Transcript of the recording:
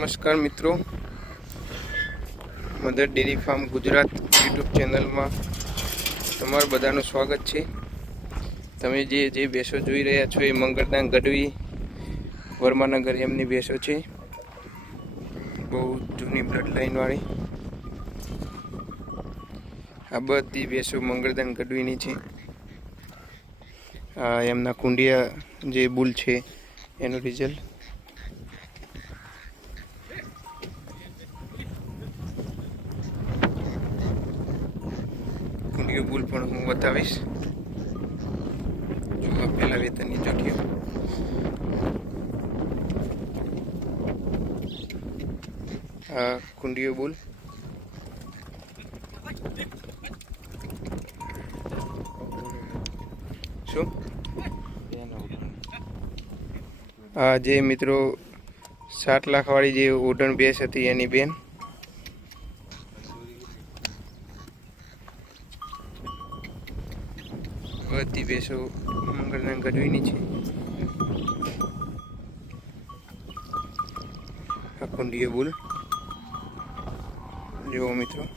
નમસ્કાર મિત્રો. Mother Dairy Farm Gujarat YouTube ચેનલમાં તમારું બધાનું સ્વાગત છે. તમે જે જે ભેંસો જોઈ રહ્યા છો એ મંગળદાન ગઢવી વર્માનગર એમની ભેંસો છે. બહુ જૂની બ્લડ લાઈનવાળી આ બધી ભેંસો મંગળદાન ગઢવીની છે. આ એમના કુંડિયા જે બુલ છે, એનું રિઝલ્ટ કુંડિયો બુલ પણ હું બતાવીશ. જો પહેલા વેતનની ચોટીઓ આ કુંડીઓ બુલ. શું? આ જે મિત્રો સાત લાખવાળી જે ઓઢણ ભેંસ હતી એની બેન. બધી ભેંસો મંગળના ગઢવીની છે. આ કુંડીએ બુલ. જુઓ મિત્રો.